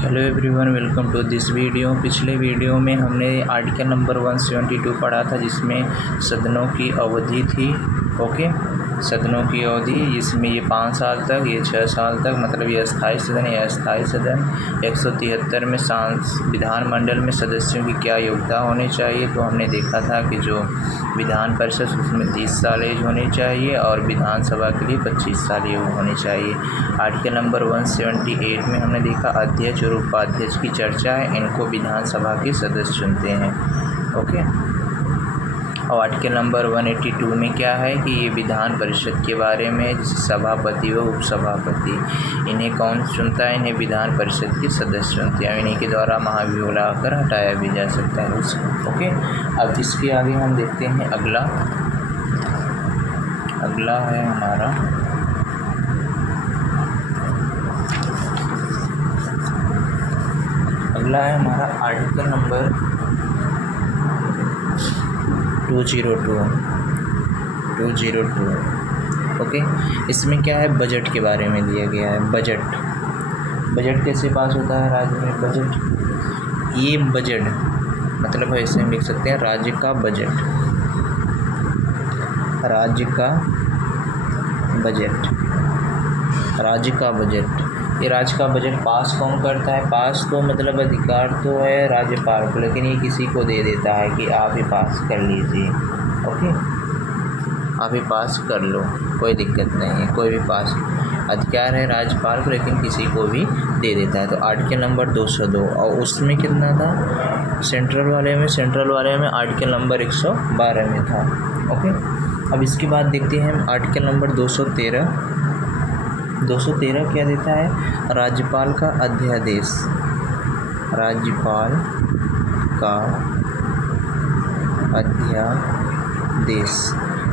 Hello everyone, welcome to this video. पिछले video में हमने आर्टिकल नंबर 172 पढ़ा था, जिसमें सदनों की अवधि थी। ओके, सदनों की अवधि, जिसमें ये 5 साल तक, ये 6 साल तक, मतलब ये अस्थाई सदन या अस्थाई सदन। 173 में विधानमंडल में सदस्यों की क्या योग्यता होनी चाहिए। तो हमने देखा था कि जो विधान परिषद उसमें 30 साल एज होनी चाहिए और विधानसभा के लिए 25 साल एज होनी चाहिए। आर्टिकल नंबर 178 में हमने देखा अध्यक्ष और उपाध्यक्ष की चर्चा है, इनको विधानसभा के सदस्य चुनते हैं। ओके, और आर्टिकल नंबर 182 में क्या है कि ये विधान परिषद के बारे में, जैसे सभापति व उपसभापति, इन्हें कौन चुनता है? इन्हें विधान परिषद के सदस्य चुनते हैं। इन्हीं के द्वारा महाभियोग लगाकर हटाया भी जा सकता है उसको। ओके, अब इसके आगे हम देखते हैं अगला है हमारा आर्टिकल नंबर 202। ओके, इसमें क्या है? बजट के बारे में दिया गया है। बजट कैसे पास होता है राज्य में? बजट, ये बजट मतलब ऐसे हम लिख सकते हैं राज्य का बजट। ये राज्य का बजट पास कौन करता है? पास तो मतलब अधिकार तो है राज्यपाल को, लेकिन ये किसी को दे देता है कि आप ही पास कर लीजिए। ओके, आप ही पास कर लो, कोई दिक्कत नहीं है, कोई भी पास अधिकार है राज्यपाल को, लेकिन किसी को भी दे देता है। तो आर्टिकल नंबर 202, और उसमें कितना था? सेंट्रल वाले में आर्टिकल नंबर 112 में था। ओके, अब इसके बाद देखते हैं हम आर्टिकल नंबर 213 क्या देता है? राज्यपाल का अध्यादेश।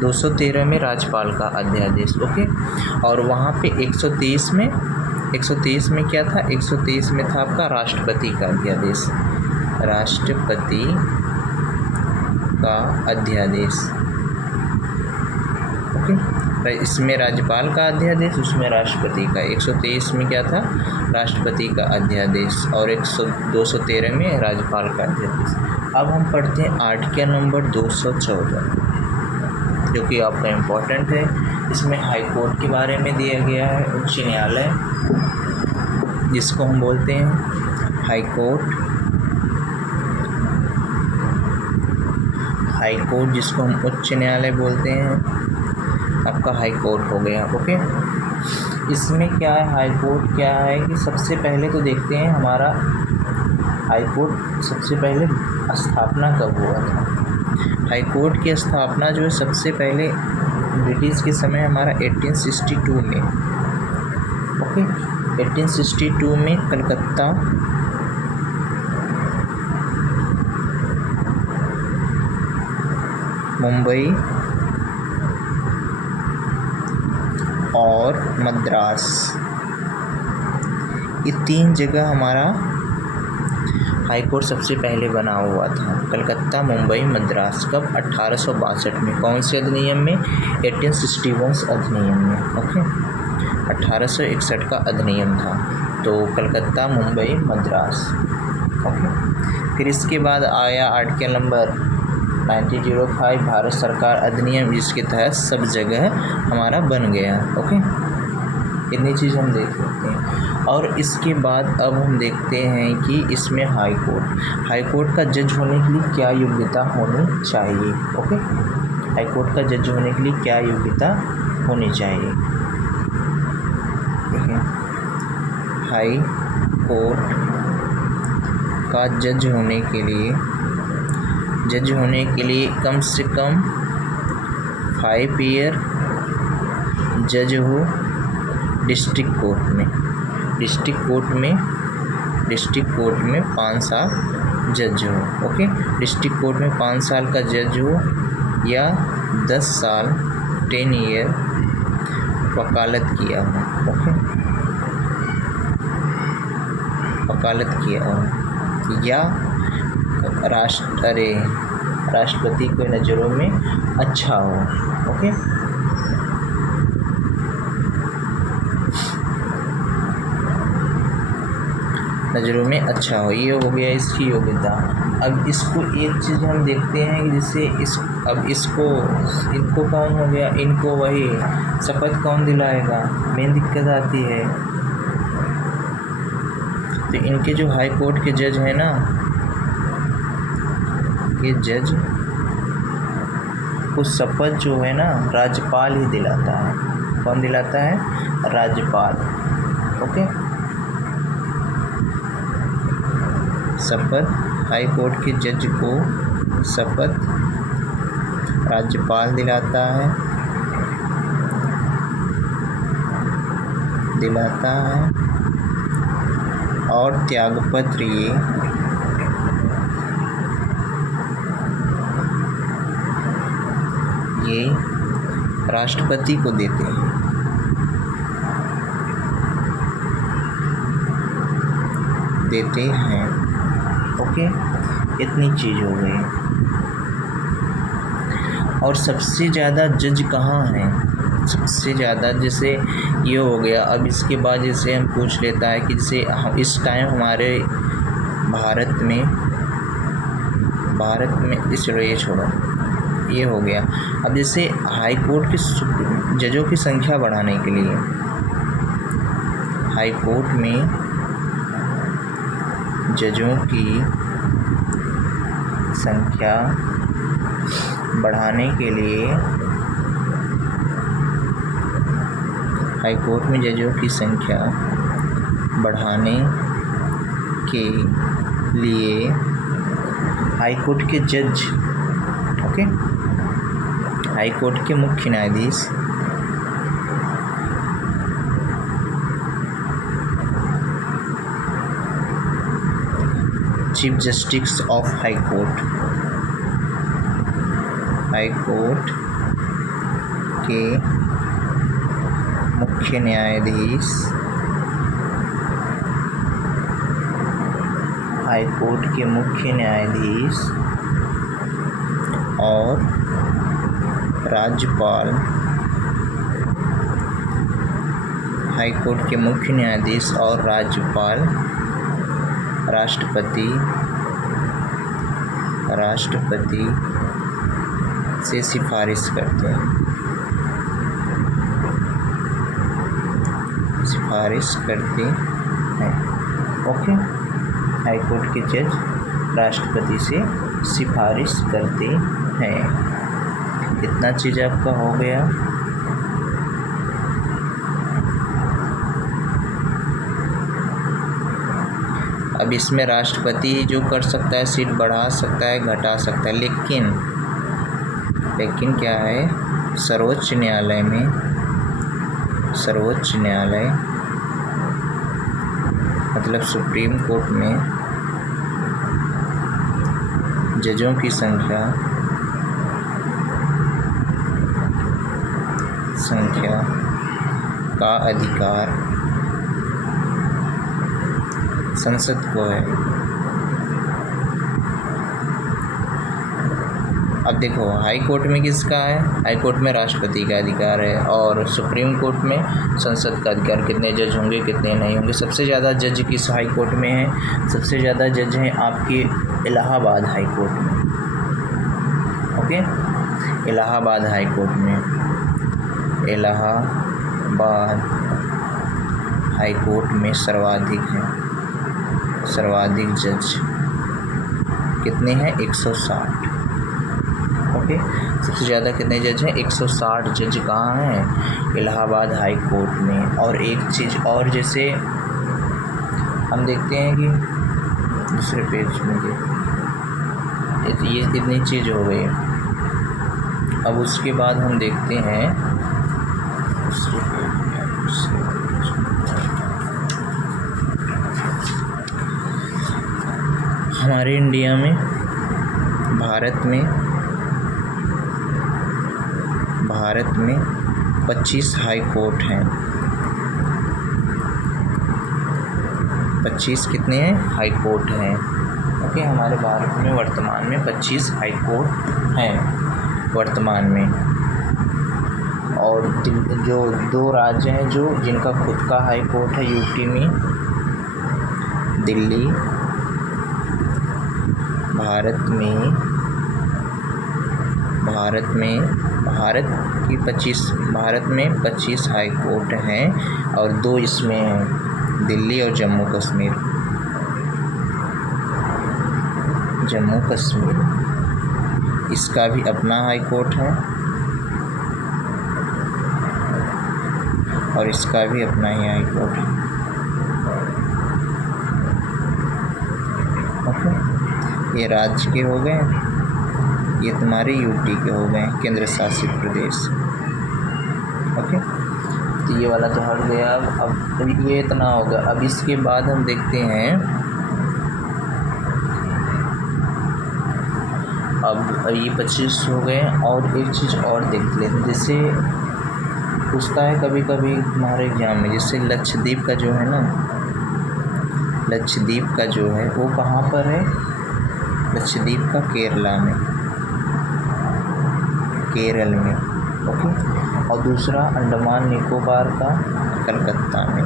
213 में राज्यपाल का अध्यादेश। ओके, और वहाँ पे 130 में क्या था? 130 में था आपका राष्ट्रपति का अध्यादेश। ओके, इसमें राज्यपाल का अध्यादेश, उसमें राष्ट्रपति का। 123 में क्या था? राष्ट्रपति का अध्यादेश, और 213 में राज्यपाल का अध्यादेश। अब हम पढ़ते हैं आर्टिकल नंबर 214, जो कि आपका इम्पोर्टेंट है। इसमें हाई कोर्ट के बारे में दिया गया है, उच्च न्यायालय जिसको हम बोलते हैं हाई कोर्ट, जिसको हम उच्च न्यायालय बोलते हैं, आपका हाई कोर्ट हो गया। ओके, इसमें क्या है? हाई कोर्ट क्या है कि सबसे पहले तो देखते हैं हमारा हाई कोर्ट सबसे पहले स्थापना कब हुआ था। हाई कोर्ट की स्थापना जो है सबसे पहले ब्रिटिश के समय हमारा 1862 में। ओके, 1862 में कलकत्ता, मुंबई और मद्रास, ये 3 जगह हमारा हाई कोर्ट सबसे पहले बना हुआ था। कलकत्ता, मुंबई, मद्रास। कब? 1862 में। कौन से अधिनियम में? 1861 अधिनियम में। ओके, 1861 का अधिनियम था। तो कलकत्ता, मुंबई, मद्रास। ओके, फिर इसके बाद आया आर्टिकल नंबर 1905 भारत सरकार अधिनियम, जिसके तहत सब जगह हमारा बन गया। ओके, इतनी चीज़ हम देख सकते हैं। और इसके बाद अब हम देखते हैं कि इसमें हाई कोर्ट का जज होने के लिए क्या योग्यता होनी चाहिए। ओके, हाई कोर्ट का जज होने के लिए क्या योग्यता होनी चाहिए? देखिए, हाई कोर्ट का जज होने के लिए कम से कम 5 ईयर जज हो डिस्ट्रिक्ट कोर्ट में 5 साल जज हो। ओके, डिस्ट्रिक्ट कोर्ट में 5 साल का जज हो, या 10 साल 10 ईयर वकालत किया हो। ओके, वकालत किया हो, या राष्ट्रपति के नज़रों में अच्छा हो। ओके, नज़रों में अच्छा हो। ये हो गया इसकी योग्यता। अब इसको एक चीज़ हम देखते हैं कि जैसे इनको कौन हो गया, इनको वही शपथ कौन दिलाएगा, मेन दिक्कत आती है। तो इनके जो हाई कोर्ट के जज हैं ना, ये जज को शपथ जो है ना राज्यपाल ही दिलाता है। कौन दिलाता है? राज्यपाल। ओके, शपथ हाई कोर्ट के जज को शपथ राज्यपाल दिलाता है और त्यागपत्र ये राष्ट्रपति को देते हैं। ओके, इतनी चीज़ हो गई। और सबसे ज़्यादा जज कहाँ हैं? सबसे ज़्यादा जैसे ये हो गया। अब इसके बाद जैसे हम पूछ लेता है कि जैसे इस टाइम हमारे भारत में चलो ये छोड़ो, ये हो गया। अब जैसे हाई कोर्ट के जजों की संख्या बढ़ाने के लिए हाई कोर्ट में जजों की संख्या बढ़ाने के लिए हाई कोर्ट में जजों की संख्या बढ़ाने के लिए हाई कोर्ट के जज, ओके, हाई कोर्ट के मुख्य न्यायाधीश chief justice of high court के मुख्य न्यायाधीश हाई कोर्ट के मुख्य न्यायाधीश और राज्यपाल हाई कोर्ट के मुख्य न्यायाधीश और राज्यपाल राष्ट्रपति से सिफारिश करते हैं। ओके, हाई कोर्ट के जज राष्ट्रपति से सिफारिश करते हैं। इतना चीज़ आपका हो गया। अब इसमें राष्ट्रपति जो कर सकता है, सीट बढ़ा सकता है, घटा सकता है, लेकिन क्या है, सर्वोच्च न्यायालय मतलब सुप्रीम कोर्ट में जजों की संख्या का अधिकार संसद को है। अब देखो, हाई कोर्ट में किसका है? हाई कोर्ट में राष्ट्रपति का अधिकार है और सुप्रीम कोर्ट में संसद का अधिकार। कितने जज होंगे, कितने नहीं होंगे? सबसे ज़्यादा जज किस हाई कोर्ट में है? सबसे ज़्यादा जज हैं आपके इलाहाबाद हाई कोर्ट में। ओके, इलाहाबाद हाई कोर्ट में, इलाहाबाद हाई कोर्ट में सर्वाधिक जज कितने हैं? 160। ओके, सबसे ज़्यादा कितने जज हैं? 160 जज कहाँ हैं? इलाहाबाद हाई कोर्ट में। और एक चीज़ और, जैसे हम देखते हैं कि दूसरे पेज में ये कितनी चीज़ हो गई। अब उसके बाद हम देखते हैं दूसरे पेज हमारे इंडिया में, भारत में 25 हाई कोर्ट हैं। 25 कितने हैं? हाई कोर्ट हैं। ओके, हमारे भारत में वर्तमान में 25 हाई कोर्ट हैं वर्तमान में। और जो 2 राज्य हैं जिनका खुद का हाई कोर्ट है, यूपी में दिल्ली भारत में 25 हाई कोर्ट हैं और 2 इसमें हैं, दिल्ली और जम्मू कश्मीर। इसका भी अपना हाई कोर्ट है और इसका भी अपना ही हाई कोर्ट है। ओके, ये राज्य के हो गए, ये तुम्हारे यूटी के हो गए, केंद्र शासित प्रदेश। ओके, तो ये वाला तो हट गया। अब ये इतना होगा। अब इसके बाद हम देखते हैं, अब ये 25 हो गए और एक चीज़ और देख लेते हैं। जैसे पूछता है कभी कभी हमारे एग्जाम में, जैसे लक्षद्वीप का जो है ना, लक्षद्वीप का जो है वो कहाँ पर है? लक्षद्वीप का केरल में। ओके, और दूसरा अंडमान निकोबार का कलकत्ता में।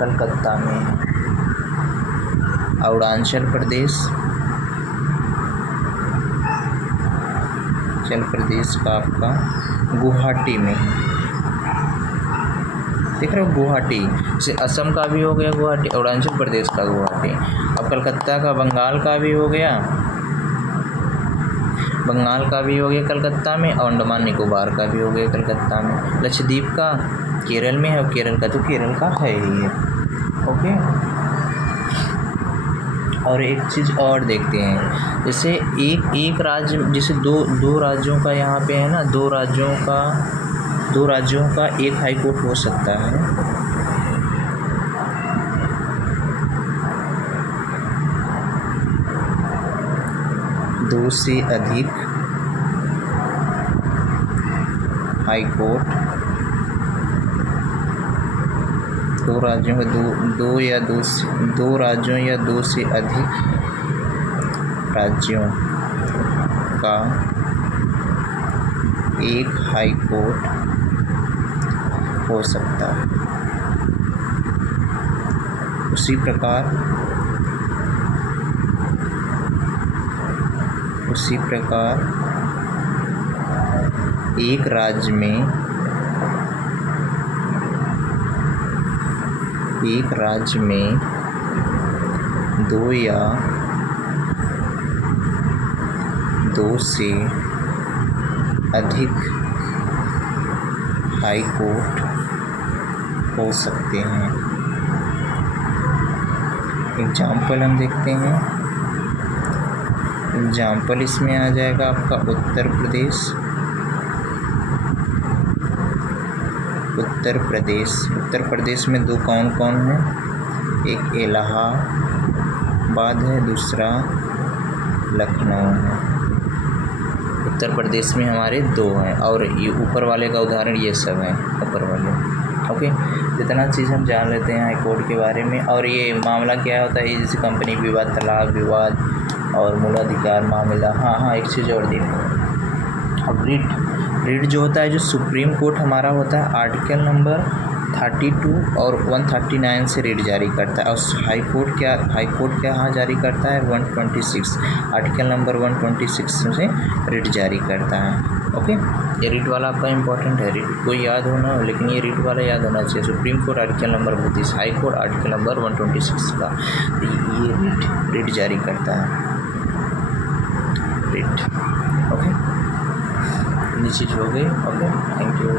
कलकत्ता में। अरुणाचल प्रदेश का आपका गुवाहाटी में। देख रहे हो, गुवाहाटी। जैसे असम का भी हो गया गुवाहाटी, अरुणाचल प्रदेश का गुवाहाटी। अब कलकत्ता का बंगाल का भी हो गया कलकत्ता में, और अंडमान निकोबार का भी हो गया कलकत्ता में। लक्षद्वीप का केरल में है, और केरल का तो केरल का है ही है। ओके, और एक चीज़ और देखते हैं, जैसे एक राज्य, जैसे दो राज्यों का यहाँ पे है ना, दो राज्यों का एक हाई कोर्ट हो सकता है। दो से अधिक हाई कोर्ट, दो राज्यों या दो से अधिक राज्यों का एक हाई कोर्ट हो सकता है। उसी प्रकार एक राज्य में दो से अधिक हाई कोर्ट हो सकते हैं। एग्जाम्पल हम देखते हैं। एग्जाम्पल इसमें आ जाएगा आपका उत्तर प्रदेश में दो कौन हैं? एक इलाहाबाद है, दूसरा लखनऊ है। उत्तर प्रदेश में हमारे 2 हैं, और ये ऊपर वाले का उदाहरण ये सब हैं, ऊपर वाले। ओके, जितना चीज़ हम जान लेते हैं हाई कोर्ट के बारे में। और ये मामला क्या होता है, जैसे कंपनी विवाद, तलाक विवाद और मूलाधिकार मामला। हाँ, एक चीज़ और देखो। अब रिट जो होता है, जो सुप्रीम कोर्ट हमारा होता है, आर्टिकल नंबर 32 और 139 से रिट जारी करता है। और हाई कोर्ट क्या हाँ जारी करता है? 126, आर्टिकल नंबर 126 से रिट जारी करता है। ओके, ये रिट वाला आपका इंपॉर्टेंट है, रिट कोई याद होना, लेकिन ये रिट वाला याद होना चाहिए। Supreme court article number 32, high court article number 126 का ये रिट जारी करता है, रिट। ओके, ये चीज़ हो गई। Okay, thank you.